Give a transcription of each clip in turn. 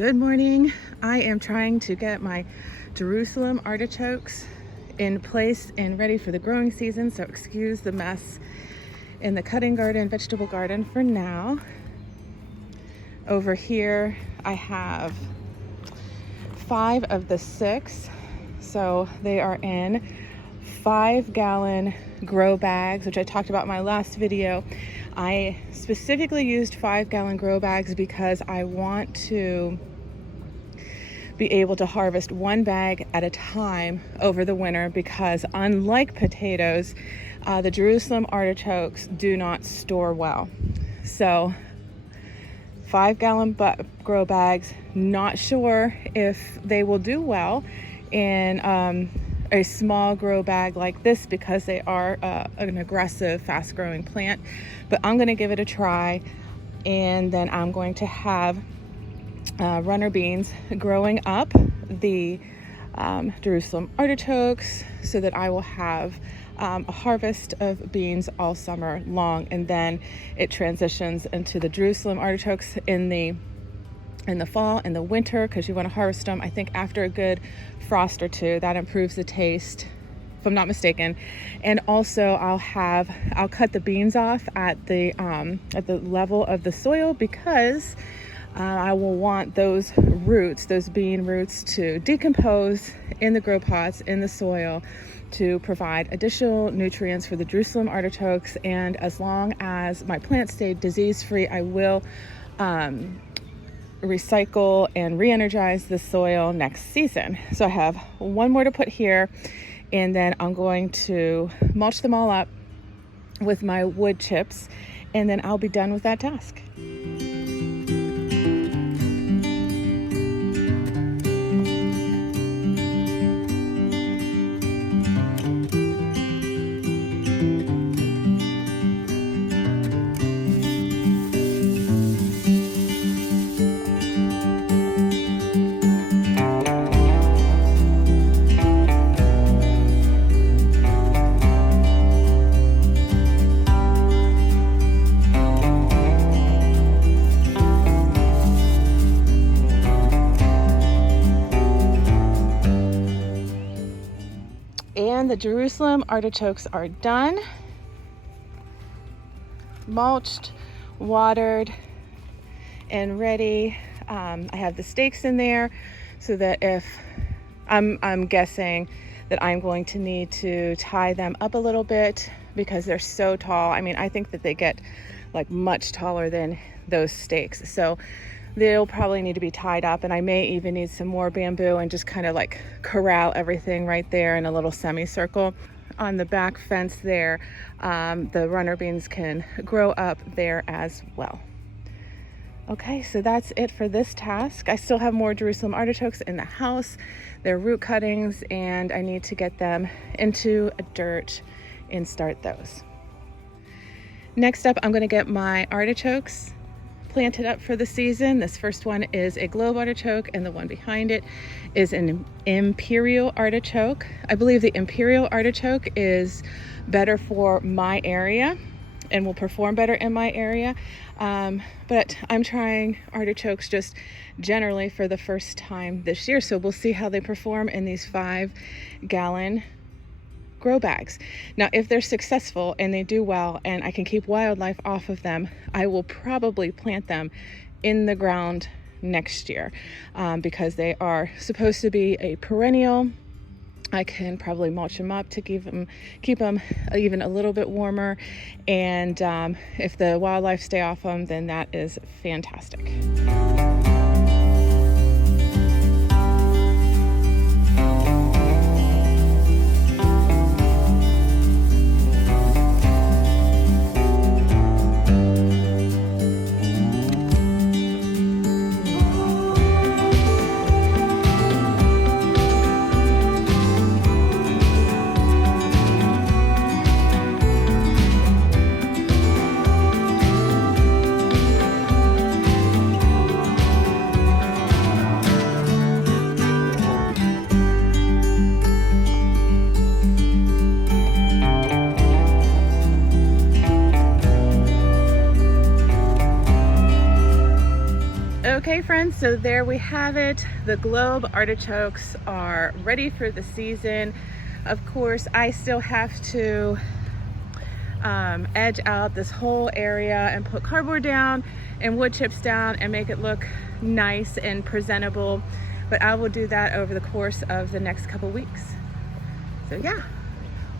Good morning. I am trying to get my Jerusalem artichokes in place and ready for the growing season, so excuse the mess in the cutting garden, vegetable garden for now. Over here I have 5 of the 6, so they are in 5-gallon grow bags, which I talked about in my last video. I specifically used 5-gallon grow bags because I want to be able to harvest 1 bag at a time over the winter, because unlike potatoes, the Jerusalem artichokes do not store well. So 5-gallon grow bags, not sure if they will do well in a small grow bag like this, because they are an aggressive, fast-growing plant. But I'm going to give it a try, and then I'm going to have runner beans growing up the Jerusalem artichokes, so that I will have a harvest of beans all summer long, and then it transitions into the Jerusalem artichokes in the fall and the winter, because you want to harvest them, I think, after a good frost or two. That improves the taste, if I'm not mistaken. And also I'll cut the beans off at the level of the soil, because I will want those roots, those bean roots, to decompose in the grow pots in the soil to provide additional nutrients for the Jerusalem artichokes. And as long as my plants stay disease-free, I will recycle and re-energize the soil next season. So I have 1 more to put here, and then I'm going to mulch them all up with my wood chips, and then I'll be done with that task. And the Jerusalem artichokes are done, mulched, watered, and ready. I have the stakes in there, so that if I'm guessing that I'm going to need to tie them up a little bit, because they're so tall. I mean, I think that they get like much taller than those stakes, so they'll probably need to be tied up, and I may even need some more bamboo and just kind of like corral everything right there in a little semicircle. On the back fence there, the runner beans can grow up there as well. Okay, so that's it for this task. I still have more Jerusalem artichokes in the house. They're root cuttings, and I need to get them into dirt and start those. Next up, I'm going to get my artichokes planted up for the season. This first one is a globe artichoke, and the one behind it is an imperial artichoke. I believe the imperial artichoke is better for my area and will perform better in my area, but I'm trying artichokes just generally for the first time this year, so we'll see how they perform in these 5-gallon grow bags. Now, if they're successful and they do well and I can keep wildlife off of them, I will probably plant them in the ground next year, because they are supposed to be a perennial. I can probably mulch them up to keep them even a little bit warmer, and if the wildlife stay off them, then that is fantastic. friends, so there we have it. The globe artichokes are ready for the season. Of course, I still have to edge out this whole area and put cardboard down and wood chips down and make it look nice and presentable, but I will do that over the course of the next couple weeks. So yeah,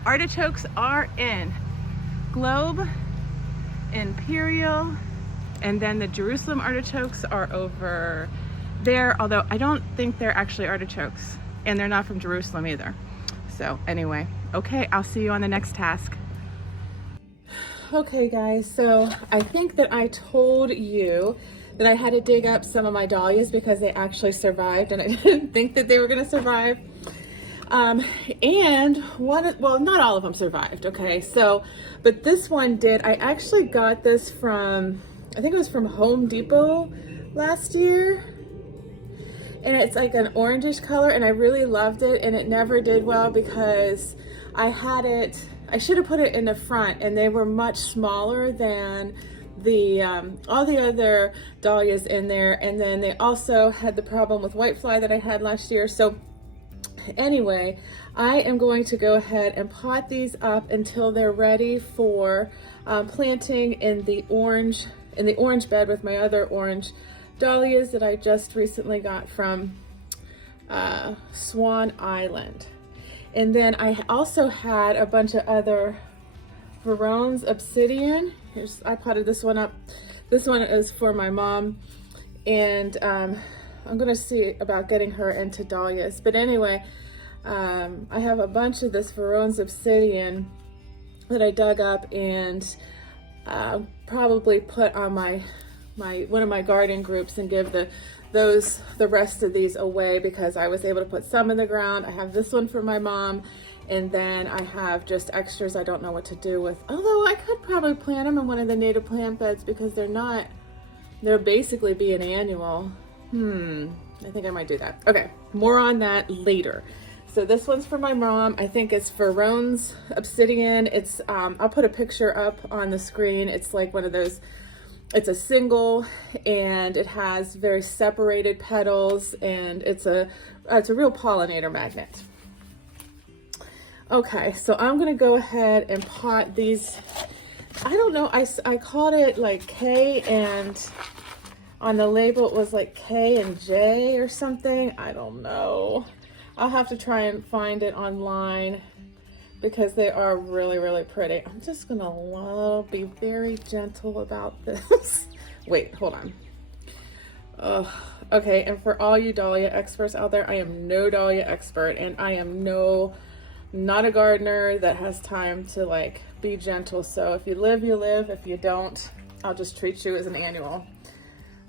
artichokes are in. Globe, Imperial, and then the Jerusalem artichokes are over there, although I don't think they're actually artichokes, and they're not from Jerusalem either. So anyway, okay, I'll see you on the next task. Okay guys, so I think that I told you that I had to dig up some of my dahlias because they actually survived, and I didn't think that they were gonna survive. And one, well, not all of them survived, okay? So, but this one did. I actually got this from, I think it was from Home Depot last year. And it's like an orangish color, and I really loved it, and it never did well because I had it, I should have put it in the front, and they were much smaller than the all the other dahlias in there. And then they also had the problem with whitefly that I had last year. So anyway, I am going to go ahead and pot these up until they're ready for planting in the orange bed with my other orange dahlias that I just recently got from Swan Island. And then I also had a bunch of other Verone's obsidian. I potted this one up. This one is for my mom, and I'm gonna see about getting her into dahlias. But anyway, I have a bunch of this Verone's obsidian that I dug up and probably put on one of my garden groups and give the rest of these away because I was able to put some in the ground. I have this one for my mom, and then I have just extras I don't know what to do with. Although I could probably plant them in one of the native plant beds because they're basically being annual. I think I might do that. Okay, more on that later. So this one's for my mom. I think it's Verone's obsidian. It's I'll put a picture up on the screen. It's like one of those, it's a single, and it has very separated petals, and it's a real pollinator magnet. Okay, so I'm gonna go ahead and pot these. I don't know, I called it like K, and on the label it was like K and J or something. I don't know. I'll have to try and find it online because they are really, really pretty. I'm just gonna be very gentle about this. Wait, hold on. Okay, and for all you dahlia experts out there, I am no dahlia expert, and I am not a gardener that has time to like be gentle. So if you live, you live. If you don't, I'll just treat you as an annual.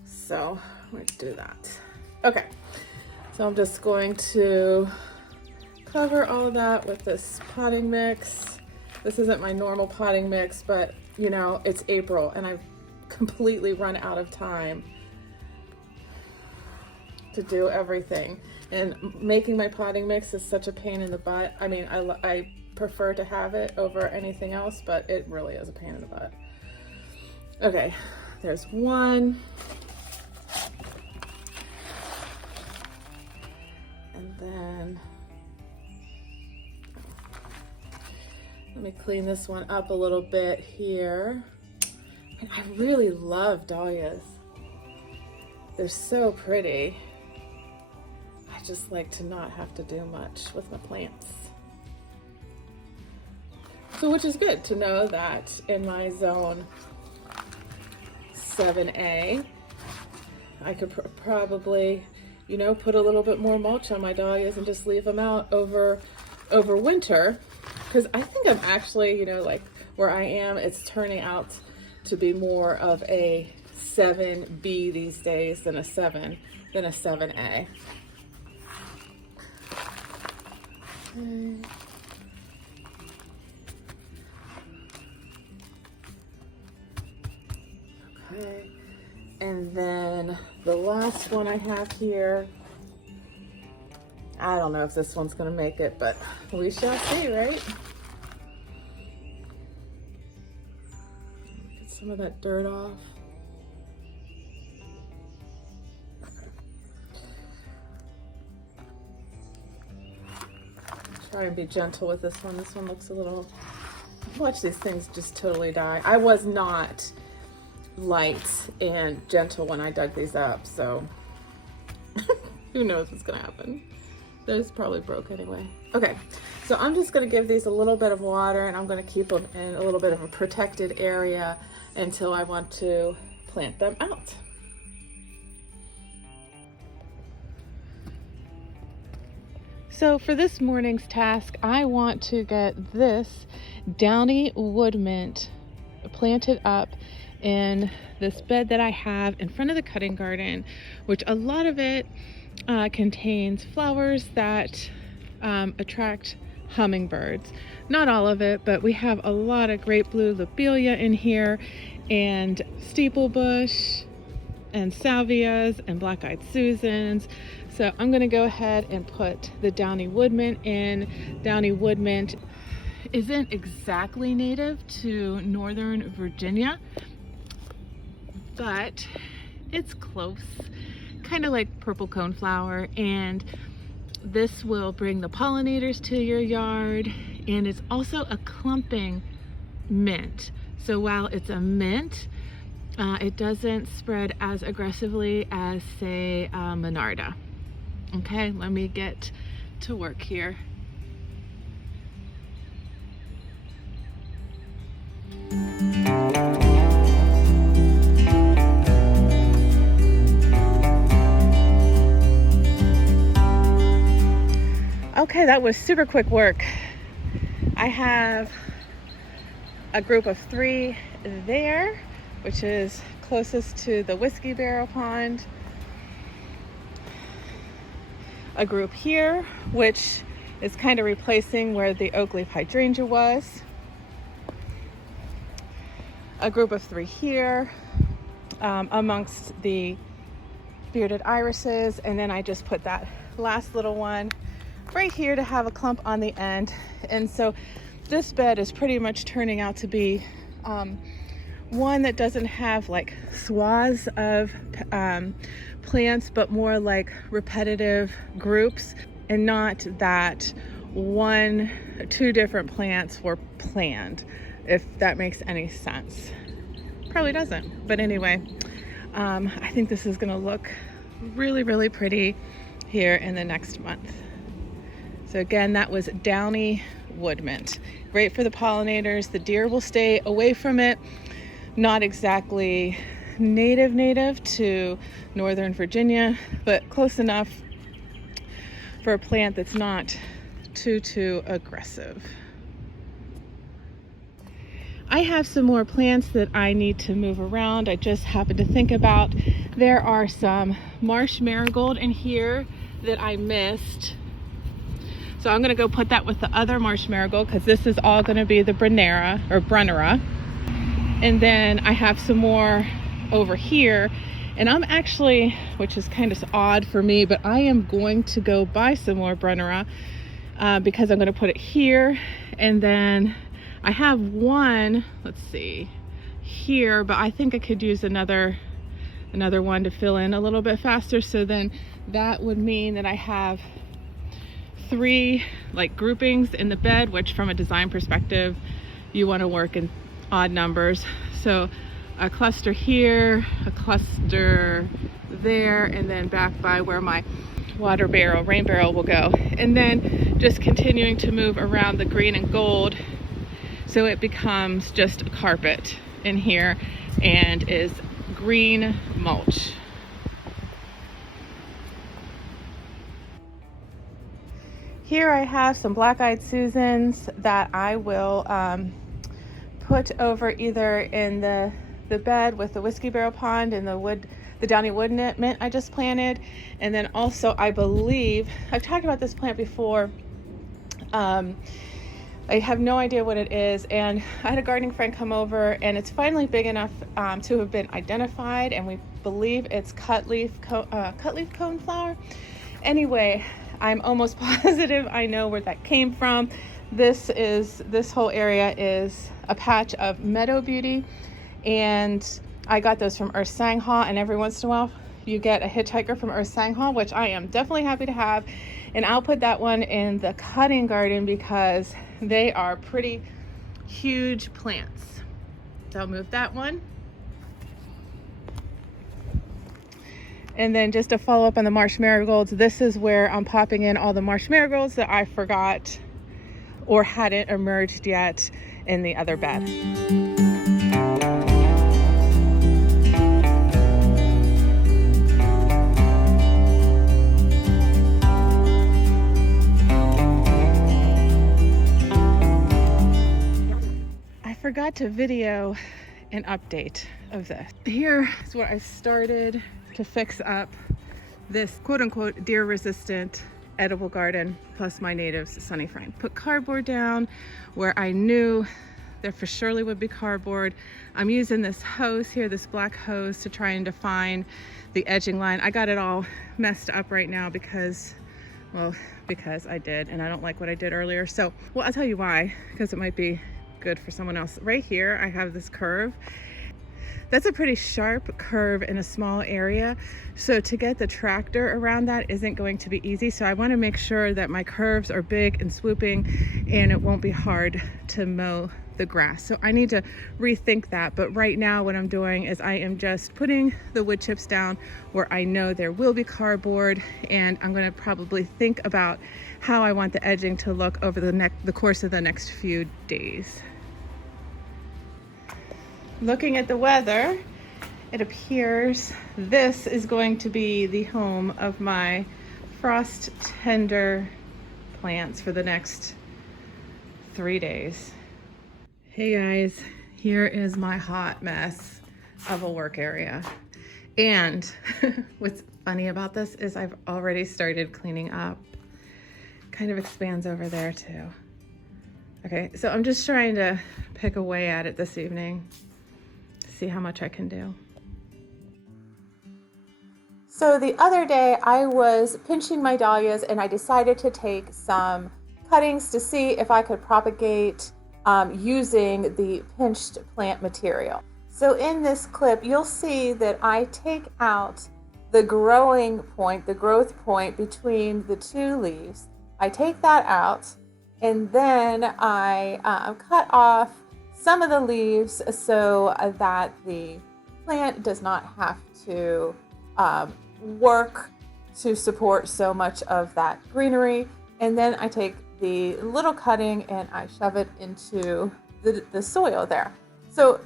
So let's do that. Okay, so I'm just going to cover all of that with this potting mix. This isn't my normal potting mix, but you know, it's April and I've completely run out of time to do everything. And making my potting mix is such a pain in the butt. I mean, I prefer to have it over anything else, but it really is a pain in the butt. Okay, there's one. And then, let me clean this one up a little bit here. And I really love dahlias. They're so pretty. I just like to not have to do much with my plants. So, which is good to know that in my zone 7A, I could probably, you know, put a little bit more mulch on my dahlias and just leave them out over winter. Because I think I'm actually, you know, like where I am, it's turning out to be more of a 7B these days than a 7A. Okay, and then the last one I have here, I don't know if this one's gonna make it, but we shall see, right? Get some of that dirt off. Okay. try and be gentle with this one. This one looks a little, watch these things just totally die. I was not light and gentle when I dug these up, so who knows what's gonna happen. Those probably broke anyway. Okay, so I'm just gonna give these a little bit of water, and I'm gonna keep them in a little bit of a protected area until I want to plant them out. So for this morning's task, I want to get this Downy wood mint planted up in this bed that I have in front of the cutting garden, which a lot of it contains flowers that attract hummingbirds. Not all of it, but we have a lot of great blue lobelia in here, and steeplebush, and salvias, and black-eyed Susans. So I'm going to go ahead and put the Downy wood mint in. Downy wood mint isn't exactly native to Northern Virginia, but it's close, kind of like purple coneflower, and this will bring the pollinators to your yard, and it's also a clumping mint. So while it's a mint, it doesn't spread as aggressively as, say, Monarda. Okay, let me get to work here. Okay, that was super quick work. I have a group of 3 there, which is closest to the whiskey barrel pond. A group here, which is kind of replacing where the oak leaf hydrangea was. A group of 3 here, amongst the bearded irises, and then I just put that last little one right here to have a clump on the end. And so this bed is pretty much turning out to be one that doesn't have like swaths of plants, but more like repetitive groups, and not that 1-2 different plants were planned, if that makes any sense. Probably doesn't, but anyway, I think this is gonna look really, really pretty here in the next month. So again, that was Downy wood mint. Great for the pollinators. The deer will stay away from it. Not exactly native to Northern Virginia, but close enough for a plant that's not too aggressive. I have some more plants that I need to move around. I just happened to think about, there are some Marsh marigold in here that I missed. So I'm gonna go put that with the other Marsh marigold, because this is all gonna be the Brunnera. And then I have some more over here, and I'm actually, which is kind of odd for me, but I am going to go buy some more Brunnera because I'm gonna put it here. And then I have one, let's see, here, but I think I could use another one to fill in a little bit faster. So then that would mean that I have 3 like groupings in the bed, which from a design perspective, you want to work in odd numbers. So a cluster here, a cluster there, and then back by where my rain barrel will go. And then just continuing to move around the green and gold, so it becomes just a carpet in here and is green mulch. Here I have some black-eyed Susans that I will put over either in the bed with the whiskey barrel pond and the Downy wood mint I just planted. And then also, I believe, I've talked about this plant before. I have no idea what it is, and I had a gardening friend come over, and it's finally big enough to have been identified, and we believe it's cut leaf coneflower. Anyway, I'm almost positive I know where that came from. This whole area is a patch of meadow beauty, and I got those from Sangha, and every once in a while you get a hitchhiker from Earth Sanghal, which I am definitely happy to have. And I'll put that one in the cutting garden because they are pretty huge plants. So I'll move that one. And then just to follow up on the Marsh marigolds, this is where I'm popping in all the Marsh marigolds that I forgot or hadn't emerged yet in the other bed. I forgot to video an update of this. Here is where I started to fix up this quote-unquote deer-resistant edible garden plus my natives sunny frame. Put cardboard down where I knew there for surely would be cardboard. I'm using this hose here, this black hose, to try and define the edging line. I got it all messed up right now because, well, because I did, and I don't like what I did earlier. So, well, I'll tell you why, because it might be good for someone else. Right here, I have this curve. That's a pretty sharp curve in a small area. So to get the tractor around that isn't going to be easy. So I want to make sure that my curves are big and swooping and it won't be hard to mow the grass. So I need to rethink that. But right now what I'm doing is I am just putting the wood chips down where I know there will be cardboard, and I'm going to probably think about how I want the edging to look over the course of the next few days. Looking at the weather, it appears this is going to be the home of my frost tender plants for the next 3 days. Hey guys, here is my hot mess of a work area. And what's funny about this is I've already started cleaning up. Kind of expands over there too. Okay, so I'm just trying to pick away at it this evening. See how much I can do. So the other day I was pinching my dahlias and I decided to take some cuttings to see if I could propagate using the pinched plant material. So in this clip you'll see that I take out the growing point, the growth point between the two leaves. I take that out and then I cut off some of the leaves so that the plant does not have to work to support so much of that greenery. And then I take the little cutting and I shove it into the soil there. So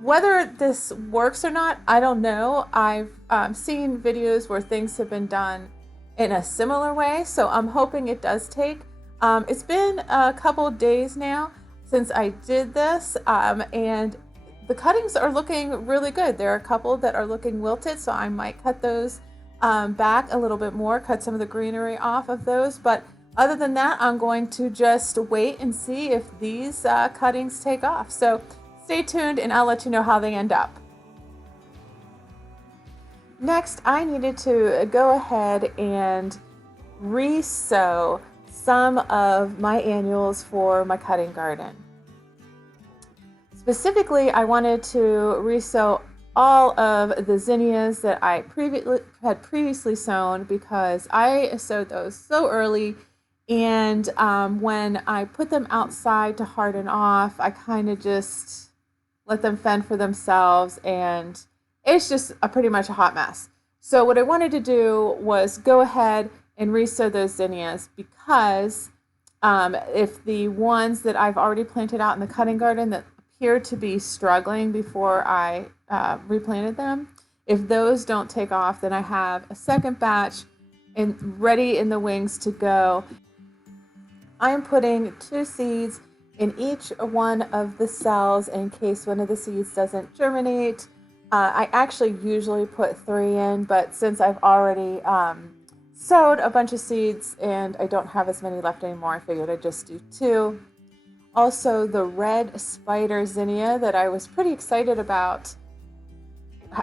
whether this works or not, I don't know. I've seen videos where things have been done in a similar way, so I'm hoping it does take. It's been a couple days now since I did this, and the cuttings are looking really good. There are a couple that are looking wilted, so I might cut those back a little bit more, cut some of the greenery off of those. But other than that, I'm going to just wait and see if these cuttings take off. So stay tuned and I'll let you know how they end up. Next, I needed to go ahead and re-sow some of my annuals for my cutting garden. Specifically, I wanted to resow all of the zinnias that I had previously sown because I sowed those so early, and when I put them outside to harden off, I kind of just let them fend for themselves, and it's just pretty much a hot mess. So what I wanted to do was go ahead and resow those zinnias because if the ones that I've already planted out in the cutting garden that appear to be struggling before I replanted them, if those don't take off, then I have a second batch ready in the wings to go. I am putting 2 seeds in each one of the cells in case one of the seeds doesn't germinate. I actually usually put 3 in, but since I've already sowed a bunch of seeds and I don't have as many left anymore, I figured I'd just do 2. Also, the red spider zinnia that I was pretty excited about,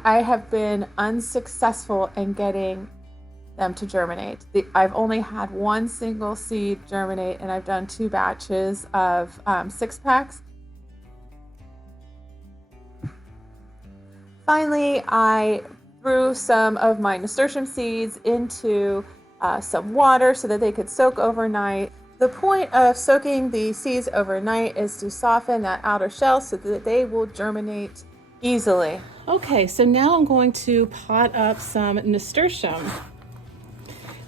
I have been unsuccessful in getting them to germinate. I've only had 1 single seed germinate, and I've done 2 batches of 6-packs. Finally, I threw some of my nasturtium seeds into some water so that they could soak overnight. The point of soaking the seeds overnight is to soften that outer shell so that they will germinate easily. Okay, so now I'm going to pot up some nasturtium.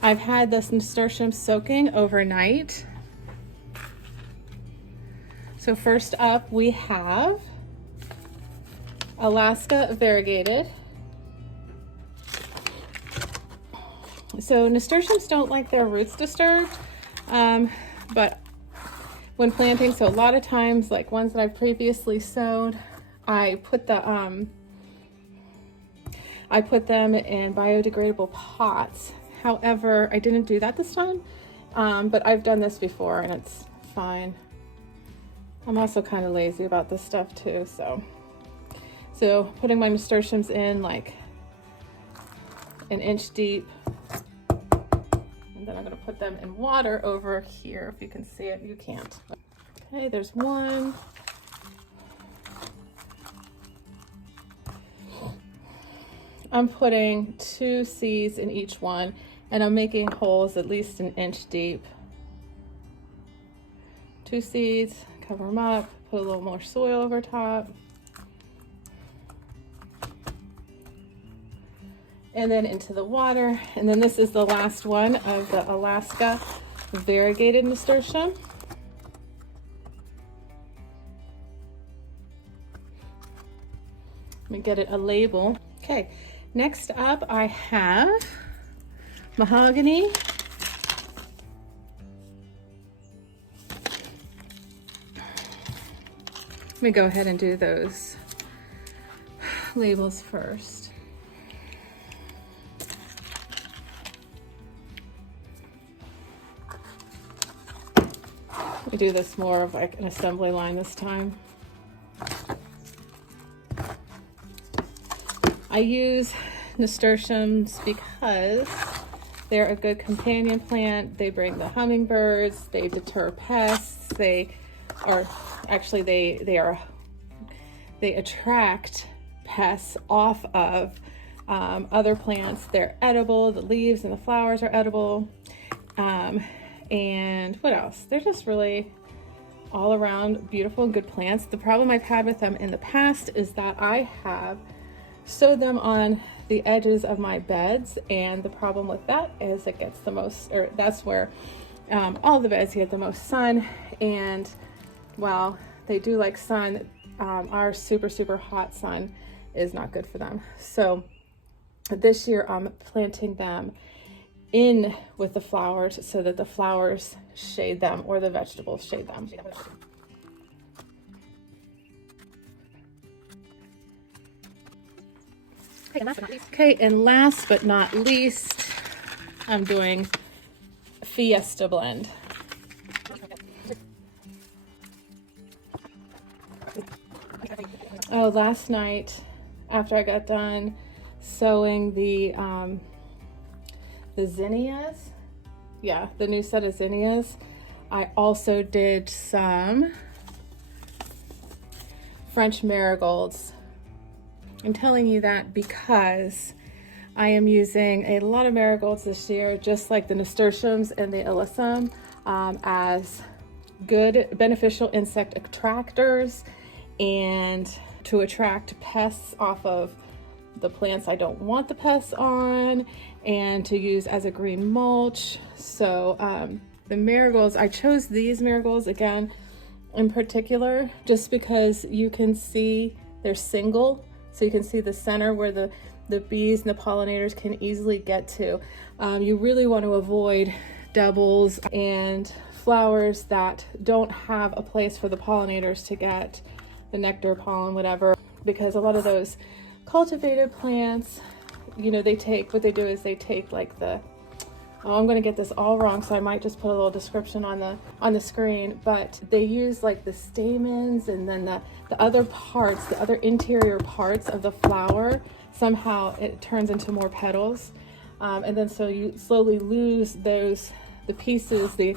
I've had this nasturtium soaking overnight. So first up we have Alaska variegated. So nasturtiums don't like their roots disturbed, but when planting, so a lot of times, like ones that I've previously sowed, I put them in biodegradable pots. However, I didn't do that this time, but I've done this before and it's fine. I'm also kind of lazy about this stuff too, so putting my nasturtiums in like an inch deep, and then I'm going to put them in water over here. If you can see it, you can't. Okay, there's one. I'm putting 2 seeds in each one, and I'm making holes at least an inch deep. 2 seeds, cover them up, put a little more soil over top. And then into the water. And then this is the last one of the Alaska variegated nasturtium. Let me get it a label. Okay, next up I have mahogany. Let me go ahead and do those labels first. We do this more of like an assembly line this time. I use nasturtiums because they're a good companion plant. They bring the hummingbirds, they deter pests, they attract pests off of other plants. They're edible, the leaves and the flowers are edible. And what else? They're just really all around beautiful and good plants. The problem I've had with them in the past is that I have sowed them on the edges of my beds, and the problem with that is it gets the most, or that's where all the beds get the most sun, and while they do like sun, our super hot sun is not good for them. So this year I'm planting them in with the flowers so that the flowers shade them, or the vegetables shade them. Okay, and last but not least, I'm doing Fiesta blend. Oh, last night after I got done sowing the zinnias, yeah, the new set of zinnias, I also did some French marigolds. I'm telling you that because I am using a lot of marigolds this year, just like the nasturtiums and the alyssum, as good beneficial insect attractors and to attract pests off of the plants I don't want the pests on, and to use as a green mulch. So the marigolds, I chose these marigolds again in particular just because you can see they're single, so you can see the center where the bees and the pollinators can easily get to. You really want to avoid doubles and flowers that don't have a place for the pollinators to get the nectar, pollen, whatever, because a lot of those cultivated plants, you know, what they do is they take like I'm going to get this all wrong, so I might just put a little description on the screen, but they use like the stamens and then the other parts, the other interior parts of the flower, somehow it turns into more petals, and then so you slowly lose the pieces, the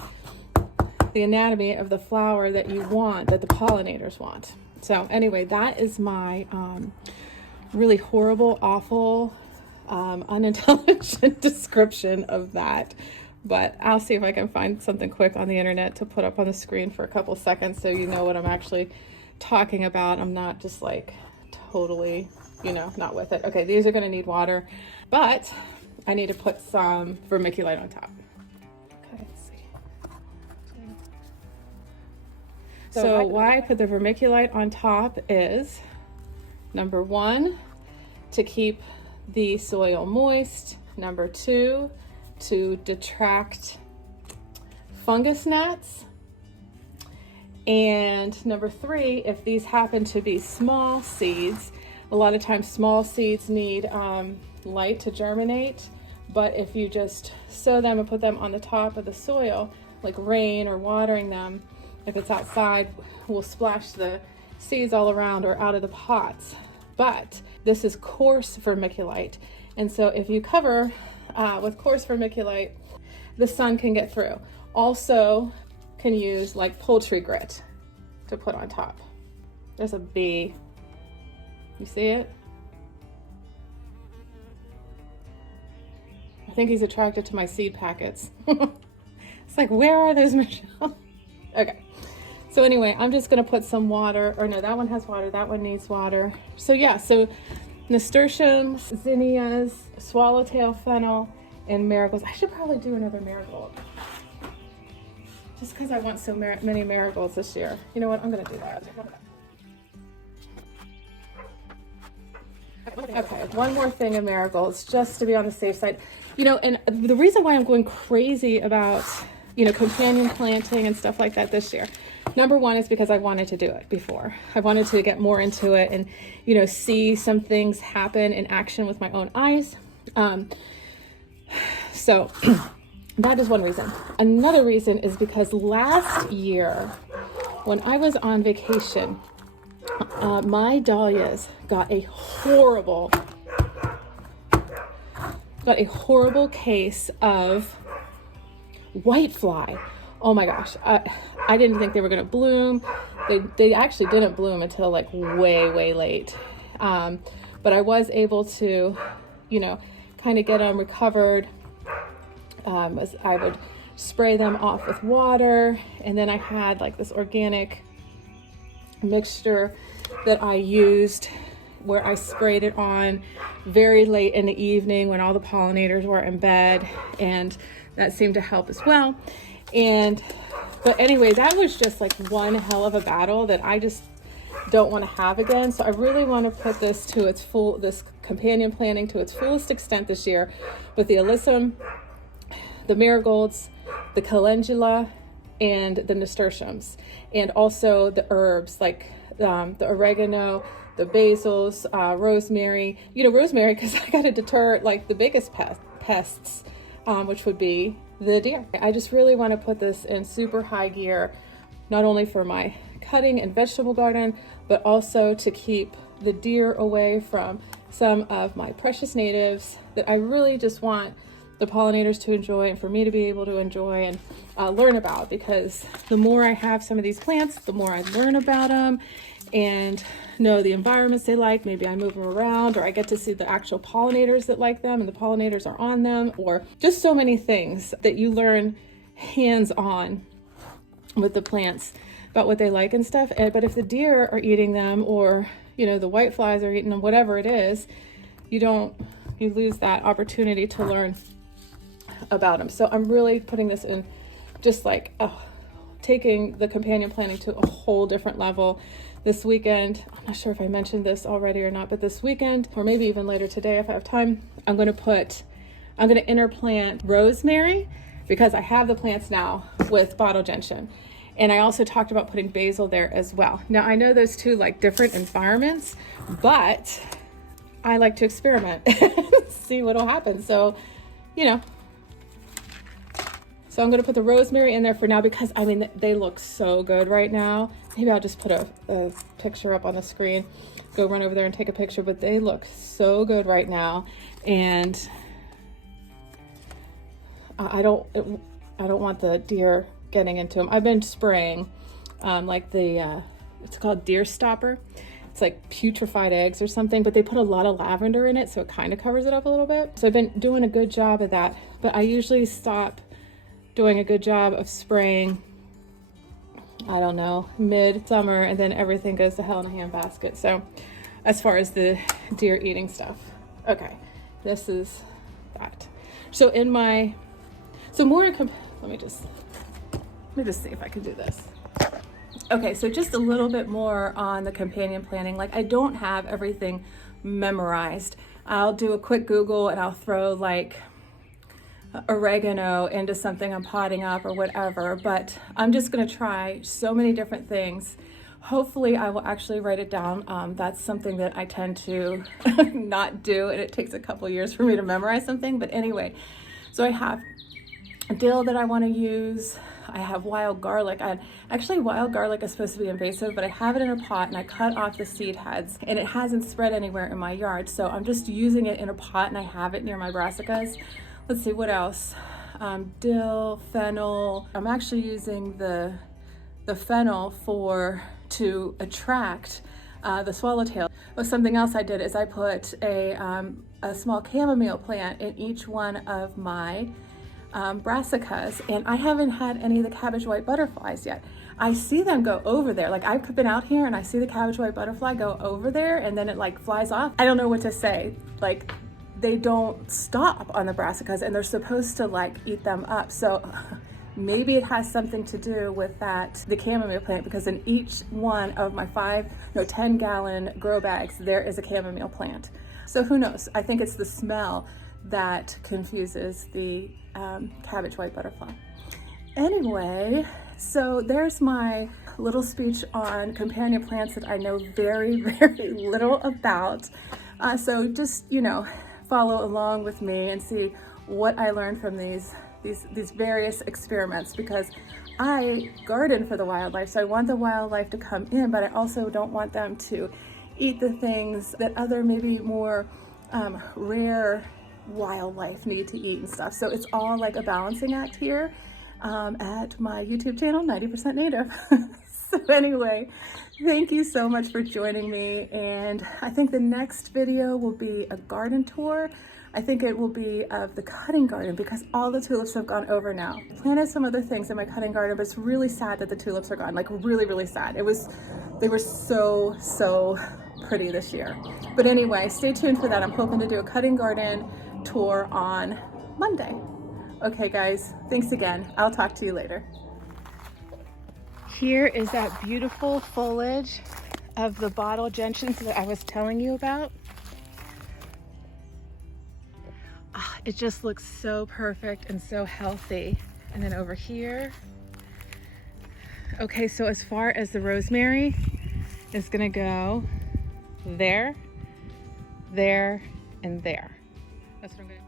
anatomy of the flower that you want, that the pollinators want. So anyway, that is my really horrible, awful unintelligent description of that. But I'll see if I can find something quick on the internet to put up on the screen for a couple seconds so you know what I'm actually talking about. I'm not just like totally, you know, not with it. Okay, these are going to need water, but I need to put some vermiculite on top. Okay, let's see. So why I put the vermiculite on top is, number one, to keep the soil moist. Number two, to detract fungus gnats. And number three, if these happen to be small seeds, a lot of times small seeds need light to germinate, but if you just sow them and put them on the top of the soil, like rain or watering them, if it's outside, will splash the seeds all around or out of the pots. But this is coarse vermiculite, and so if you cover with coarse vermiculite, the sun can get through. Also can use like poultry grit to put on top. There's a bee. You see it? I think he's attracted to my seed packets. It's like, where are those, Michelle? Okay. So anyway, I'm just gonna put some water, or no, that one has water, that one needs water. So yeah, so nasturtiums, zinnias, swallowtail fennel, and marigolds. I should probably do another marigold. Just because I want so many marigolds this year. You know what, I'm gonna do that. Okay, one more thing of marigolds, just to be on the safe side. You know, and the reason why I'm going crazy about, you know, companion planting and stuff like that this year, number one is because I wanted to do it before. I wanted to get more into it and, you know, see some things happen in action with my own eyes. So that is one reason. Another reason is because last year when I was on vacation, my dahlias got a horrible case of whitefly. Oh my gosh, I didn't think they were going to bloom. They actually didn't bloom until like way late. But I was able to, you know, kind of get them recovered. I would spray them off with water, and then I had like this organic mixture that I used where I sprayed it on very late in the evening when all the pollinators were in bed, and that seemed to help as well. But anyway, that was just like one hell of a battle that I just don't want to have again. So I really want to put this to its this companion planting to its fullest extent this year with the alyssum, the marigolds, the calendula, and the nasturtiums, and also the herbs like the oregano, the basils, rosemary. You know, rosemary, because I got to deter like the biggest pests, which would be the deer. I just really want to put this in super high gear, not only for my cutting and vegetable garden, but also to keep the deer away from some of my precious natives that I really just want the pollinators to enjoy and for me to be able to enjoy and learn about, because the more I have some of these plants, the more I learn about them and know the environments they like. Maybe I move them around, or I get to see the actual pollinators that like them and the pollinators are on them, or just so many things that you learn hands-on with the plants about what they like and stuff. But if the deer are eating them, or, you know, the white flies are eating them, whatever it is, you lose that opportunity to learn about them. So I'm really putting this in just like taking the companion planting to a whole different level this weekend. I'm not sure if I mentioned this already or not, but this weekend, or maybe even later today if I have time, I'm going to interplant rosemary, because I have the plants now with bottle gentian. And I also talked about putting basil there as well. Now I know those two like different environments, but I like to experiment and see what'll happen. So, you know, so I'm going to put the rosemary in there for now, because I mean, they look so good right now. Maybe I'll just put a picture up on the screen, go run over there and take a picture, but they look so good right now. And I don't want the deer getting into them. I've been spraying like it's called deer stopper. it's like putrefied eggs or something, but they put a lot of lavender in it, so it kind of covers it up a little bit. So I've been doing a good job of that, but I usually stop doing a good job of spraying, I don't know, mid-summer, and then everything goes to hell in a handbasket. So as far as the deer eating stuff. Okay, this is that. So in my, so more, let me just see if I can do this. Okay, so just a little bit more on the companion planting. Like, I don't have everything memorized. I'll do a quick Google and I'll throw like oregano into something I'm potting up or whatever, but I'm just gonna try so many different things. Hopefully I will actually write it down. That's something that I tend to not do, and it takes a couple years for me to memorize something. But anyway, so I have dill that I want to use. I have wild garlic. Actually, wild garlic is supposed to be invasive, but I have it in a pot and I cut off the seed heads, and it hasn't spread anywhere in my yard. So I'm just using it in a pot and I have it near my brassicas. Let's see, what else? Dill, fennel. I'm actually using the fennel to attract the swallowtail. Oh, something else I did is I put a small chamomile plant in each one of my brassicas, and I haven't had any of the cabbage white butterflies yet. I see them go over there. Like, I've been out here and I see the cabbage white butterfly go over there, and then it like flies off. I don't know what to say. Like, they don't stop on the brassicas, and they're supposed to like eat them up. So maybe it has something to do with that, the chamomile plant, because in each one of my 10-gallon grow bags, there is a chamomile plant. So who knows? I think it's the smell that confuses the cabbage white butterfly. Anyway, so there's my little speech on companion plants that I know very, very little about. So just, you know, follow along with me and see what I learned from these various experiments, because I garden for the wildlife, so I want the wildlife to come in, but I also don't want them to eat the things that other maybe more rare wildlife need to eat and stuff. So it's all like a balancing act here at my YouTube channel, 90% Native. So anyway, thank you so much for joining me, and I think the next video will be a garden tour. I think it will be of the cutting garden, because all the tulips have gone over now. I planted some other things in my cutting garden, but it's really sad that the tulips are gone, like really, really sad. They were so pretty this year. But anyway, stay tuned for that. I'm hoping to do a cutting garden tour on Monday. Okay guys, thanks again. I'll talk to you later. Here is that beautiful foliage of the bottle gentians that I was telling you about. It just looks so perfect and so healthy. And then over here. Okay, so as far as the rosemary is gonna go there, there, and there. That's what I'm gonna do.